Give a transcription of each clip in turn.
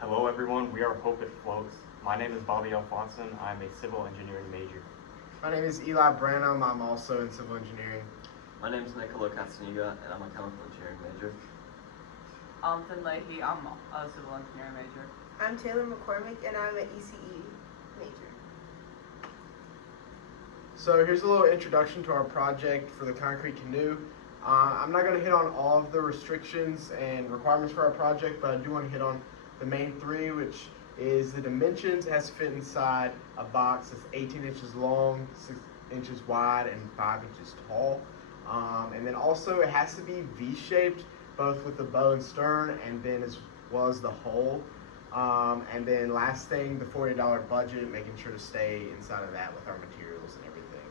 Hello everyone, we are Hope It Floats. My name is Bobby Alfonson. I'm a civil engineering major. My name is Eli Branham. I'm also in civil engineering. My name is Nicola Castaniga, and I'm a chemical engineering major. I'm Finn Leahy. I'm a civil engineering major. I'm Taylor McCormick, and I'm an ECE major. So here's a little introduction to our project for the concrete canoe. I'm not going to hit on all of the restrictions and requirements for our project, but I do want to hit on the main three, which is the dimensions. It has to fit inside a box that's 18 inches long, 6 inches wide, and 5 inches tall. And then also it has to be V-shaped, both with the bow and stern, and then as well as the hull. And then last thing, the $40 budget, making sure to stay inside of that with our materials and everything.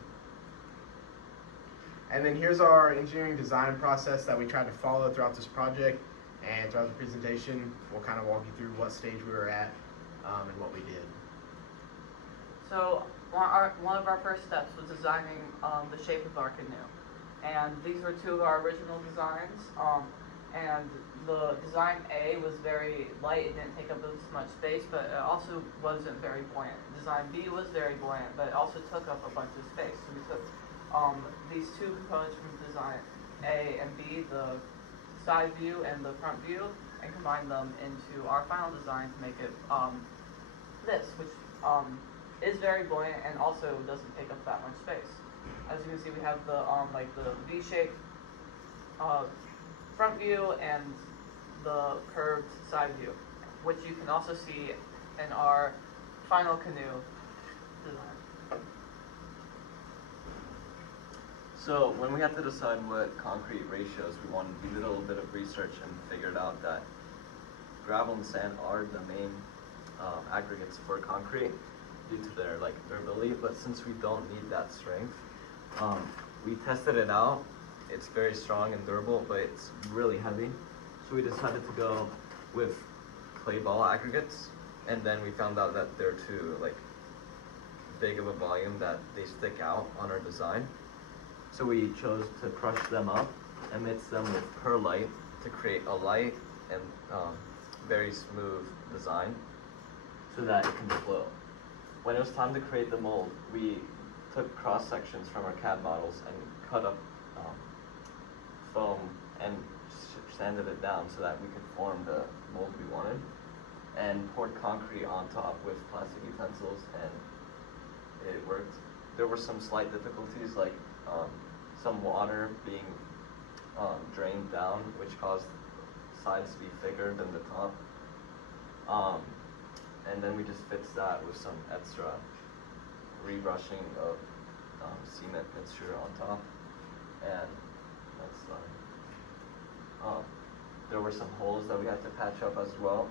And then here's our engineering design process that we tried to follow throughout this project. And throughout the presentation, we'll kind of walk you through what stage we were at and what we did. So one of our first steps was designing the shape of our canoe. And these were two of our original designs. And the design A was very light, it didn't take up as much space, but it also wasn't very buoyant. Design B was very buoyant, but it also took up a bunch of space. So we took these two components from design A and B, the side view and the front view, and combined them into our final design to make it this, which is very buoyant and also doesn't take up that much space. As you can see, we have the the V-shaped front view and the curved side view, which you can also see in our final canoe design. So when we had to decide what concrete ratios we wanted, we did a little bit of research and figured out that gravel and sand are the main aggregates for concrete due to their durability. But since we don't need that strength, we tested it out. It's very strong and durable, but it's really heavy. So we decided to go with clay ball aggregates, and then we found out that they're too big of a volume that they stick out on our design. So we chose to crush them up and mix them with perlite to create a light and very smooth design so that it can flow. When it was time to create the mold, we took cross sections from our CAD models and cut up foam and sanded it down so that we could form the mold we wanted, and poured concrete on top with plastic utensils, and it worked. There were some slight difficulties, like some water being drained down, which caused sides to be thicker than the top. And then we just fixed that with some extra rebrushing of cement mixture on top, and that's done. There were some holes that we had to patch up as well,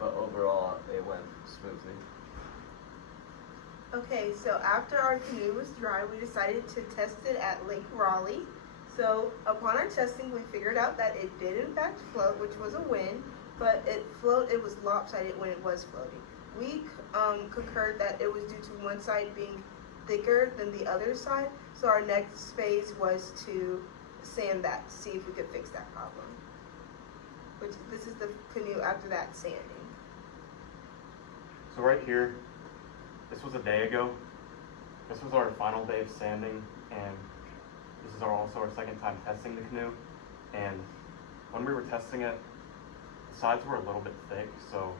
but overall it went smoothly. Okay, so after our canoe was dry, we decided to test it at Lake Raleigh. So upon our testing, we figured out that it did in fact float, which was a win, but it was lopsided when it was floating. We concurred that it was due to one side being thicker than the other side, so our next phase was to sand that to see if we could fix that problem. This is the canoe after that sanding. So right here, this was a day ago. This was our final day of sanding, and this is also our second time testing the canoe. And when we were testing it, the sides were a little bit thick, so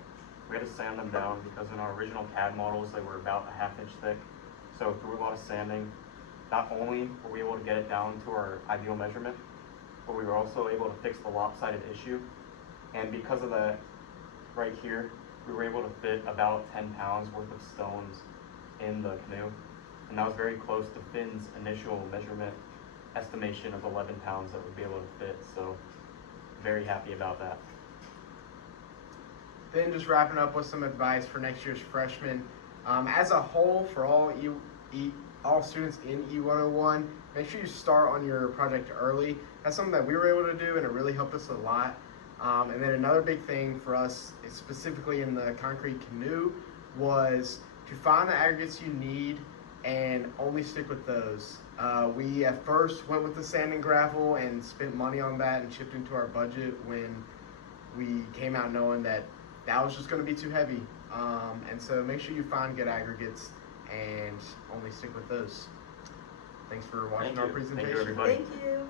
we had to sand them down because in our original CAD models, they were about a ½ inch thick. So through a lot of sanding, not only were we able to get it down to our ideal measurement, but we were also able to fix the lopsided issue. And because of that, right here, we were able to fit about 10 pounds worth of stones in the canoe. And that was very close to Finn's initial measurement estimation of 11 pounds that we'd be able to fit. So very happy about that. Then just wrapping up with some advice for next year's freshmen. As a whole, for all students in E101, make sure you start on your project early. That's something that we were able to do, and it really helped us a lot. And then another big thing for us, specifically in the concrete canoe, was to find the aggregates you need and only stick with those. We at first went with the sand and gravel and spent money on that and chipped into our budget when we came out knowing that that was just going to be too heavy. And so make sure you find good aggregates and only stick with those. Thanks for watching Thank our you. Thank you, presentation. everybody. Thank you.